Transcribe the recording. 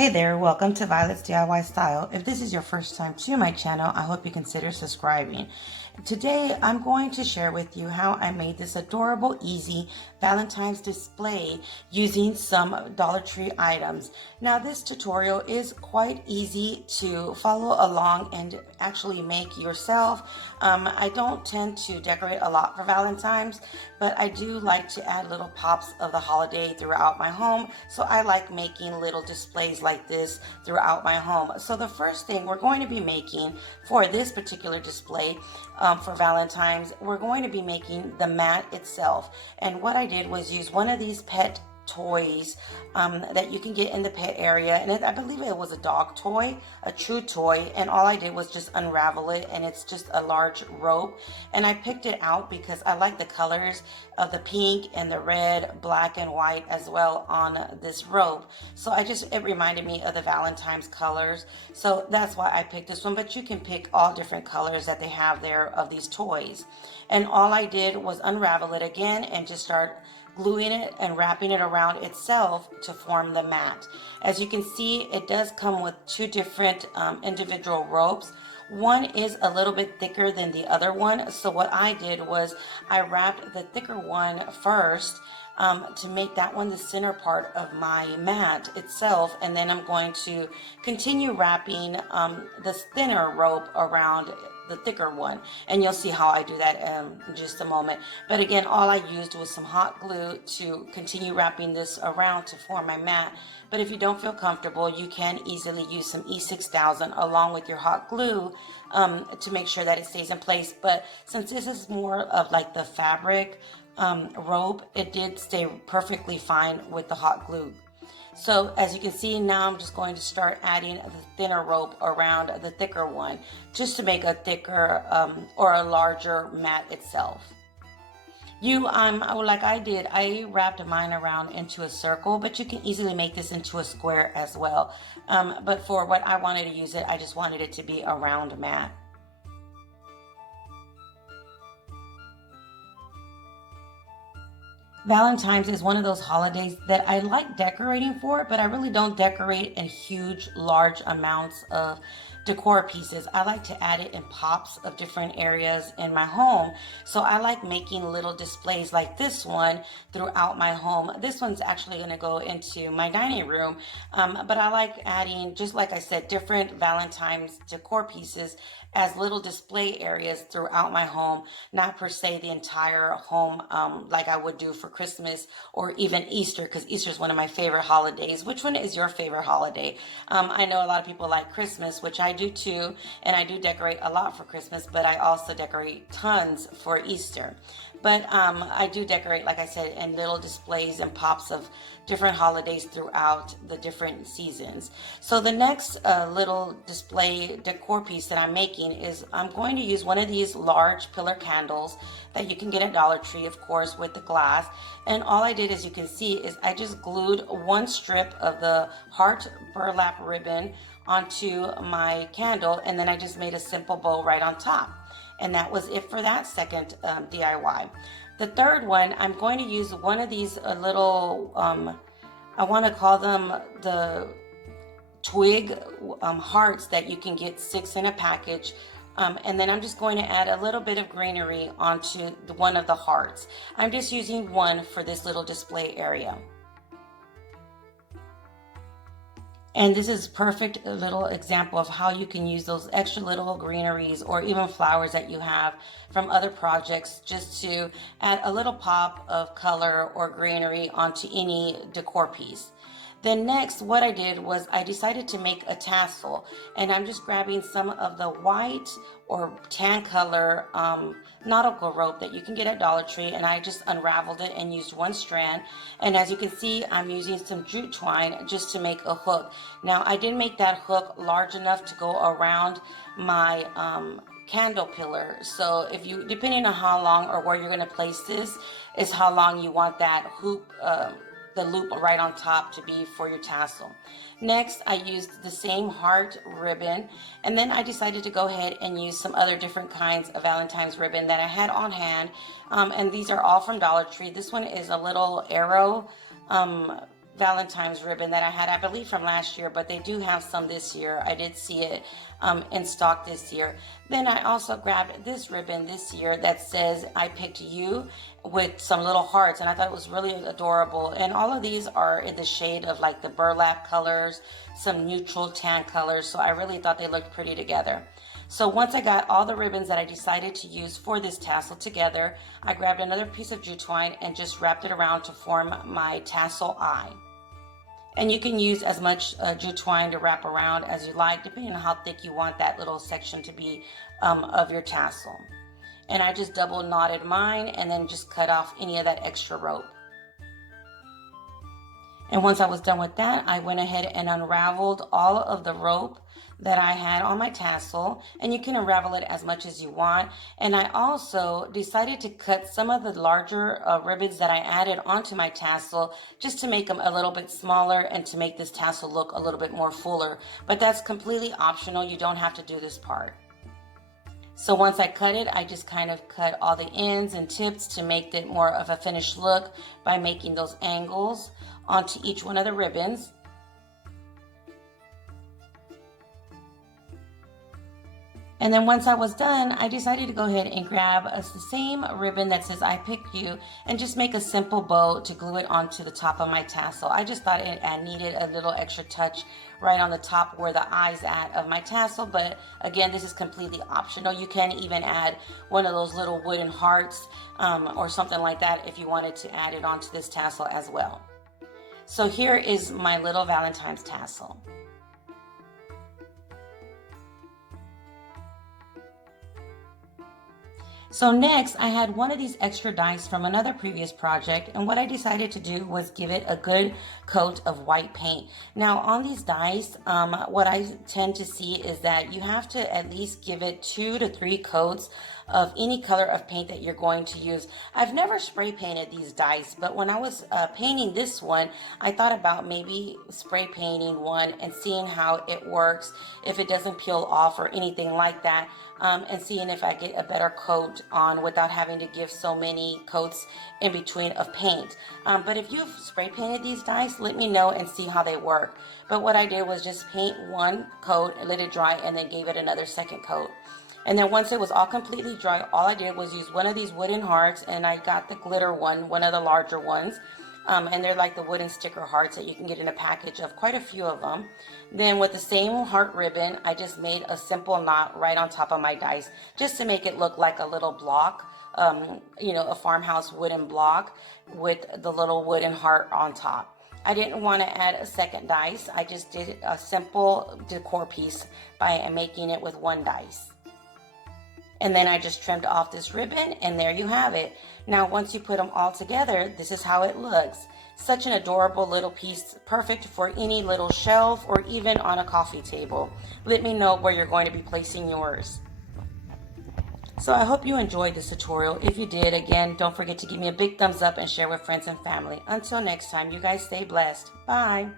Hey there, welcome to Violet's DIY Style. If this is your first time to my channel, I hope you consider subscribing. Today, I'm going to share with you how I made this adorable, easy Valentine's display using some Dollar Tree items. Now, this tutorial is quite easy to follow along and actually make yourself. I don't tend to decorate a lot for Valentine's, but I do like to add little pops of the holiday throughout my home. So I like making little displays like this throughout my home. So the first thing we're going to be making for this particular display for Valentine's, we're going to be making the mat itself. And what I did was use one of these pet toys that you can get in the pet area, and I believe it was a dog toy, a true toy, and all I did was just unravel it, and it's just a large rope. And I picked it out because I like the colors of the pink and the red, black and white as well on this rope. So it reminded me of the Valentine's colors, so that's why I picked this one. But you can pick all different colors that they have there of these toys. And all I did was unravel it again and just start gluing it and wrapping it around itself to form the mat. As you can see, it does come with two different individual ropes. One is a little bit thicker than the other one, so what I did was I wrapped the thicker one first to make that one the center part of my mat itself, and then I'm going to continue wrapping this thinner rope around the thicker one, and you'll see how I do that in just a moment. But again, all I used was some hot glue to continue wrapping this around to form my mat. But if you don't feel comfortable, you can easily use some E6000 along with your hot glue to make sure that it stays in place. But since this is more of like the fabric rope, it did stay perfectly fine with the hot glue. So as you can see, now I'm just going to start adding the thinner rope around the thicker one just to make a thicker or a larger mat itself. Like I did, I wrapped mine around into a circle, but you can easily make this into a square as well. But for what I wanted to use it, I just wanted it to be a round mat. Valentine's is one of those holidays that I like decorating for, but I really don't decorate in huge, large amounts of decor pieces. I like to add it in pops of different areas in my home. So I like making little displays like this one throughout my home. This one's actually going to go into my dining room, but I like adding, just like I said, different Valentine's decor pieces as little display areas throughout my home, not per se the entire home like I would do for Christmas or even Easter, because Easter is one of my favorite holidays. Which one is your favorite holiday? I know a lot of people like Christmas, which I do too, and I do decorate a lot for Christmas, but I also decorate tons for Easter. But I do decorate, like I said, in little displays and pops of different holidays throughout the different seasons. So the next little display decor piece that I'm making is I'm going to use one of these large pillar candles that you can get at Dollar Tree, of course, with the glass. And all I did, as you can see, is I just glued one strip of the heart burlap ribbon onto my candle, and then I just made a simple bow right on top. And that was it for that second DIY. The third one, I'm going to use one of these little, I want to call them the twig hearts that you can get 6 in a package. And then I'm just going to add a little bit of greenery onto one of the hearts. I'm just using one for this little display area. And this is a perfect little example of how you can use those extra little greeneries or even flowers that you have from other projects just to add a little pop of color or greenery onto any decor piece. Then next, what I did was I decided to make a tassel, and I'm just grabbing some of the white or tan color nautical rope that you can get at Dollar Tree, and I just unraveled it and used one strand. And as you can see, I'm using some jute twine just to make a hook. Now, I didn't make that hook large enough to go around my candle pillar. So if you, depending on how long or where you're going to place this, is how long you want that hoop, the loop right on top to be for your tassel. Next, I used the same heart ribbon, and then I decided to go ahead and use some other different kinds of Valentine's ribbon that I had on hand, and these are all from Dollar Tree. This one is a little arrow Valentine's ribbon that I had, I believe from last year, but they do have some this year. I did see it in stock this year. Then I also grabbed this ribbon this year that says I picked you, with some little hearts, and I thought it was really adorable. And all of these are in the shade of like the burlap colors, some neutral tan colors, so I really thought they looked pretty together. So once I got all the ribbons that I decided to use for this tassel together, I grabbed another piece of jute twine and just wrapped it around to form my tassel eye. And you can use as much jute twine to wrap around as you like, depending on how thick you want that little section to be of your tassel. And I just double knotted mine and then just cut off any of that extra rope. And once I was done with that, I went ahead and unraveled all of the rope that I had on my tassel, and you can unravel it as much as you want. And I also decided to cut some of the larger ribbons that I added onto my tassel just to make them a little bit smaller and to make this tassel look a little bit more fuller. But that's completely optional. You don't have to do this part. So once I cut it, I just kind of cut all the ends and tips to make it more of a finished look by making those angles onto each one of the ribbons. And then once I was done, I decided to go ahead and grab the same ribbon that says I picked you and just make a simple bow to glue it onto the top of my tassel. I just thought it needed a little extra touch right on the top where the eye's at of my tassel, but again, this is completely optional. You can even add one of those little wooden hearts or something like that if you wanted to add it onto this tassel as well. So here is my little Valentine's tassel. So next, I had one of these extra dies from another previous project, and what I decided to do was give it a good coat of white paint. Now on these dies, what I tend to see is that you have to at least give it 2 to 3 coats of any color of paint that you're going to use. I've never spray painted these dies, but when I was painting this one, I thought about maybe spray painting one and seeing how it works, if it doesn't peel off or anything like that, and seeing if I get a better coat on without having to give so many coats in between of paint. But if you've spray painted these dies, let me know and see how they work. But what I did was just paint one coat, let it dry, and then gave it another second coat. And then once it was all completely dry, all I did was use one of these wooden hearts, and I got the glitter one of the larger ones. And they're like the wooden sticker hearts that you can get in a package of quite a few of them. Then with the same heart ribbon, I just made a simple knot right on top of my dice just to make it look like a little block, a farmhouse wooden block with the little wooden heart on top. I didn't want to add a second dice. I just did a simple decor piece by making it with one dice. And then I just trimmed off this ribbon, and there you have it. Now, once you put them all together, this is how it looks. Such an adorable little piece, perfect for any little shelf or even on a coffee table. Let me know where you're going to be placing yours. So I hope you enjoyed this tutorial. If you did, again, don't forget to give me a big thumbs up and share with friends and family. Until next time, you guys stay blessed. Bye.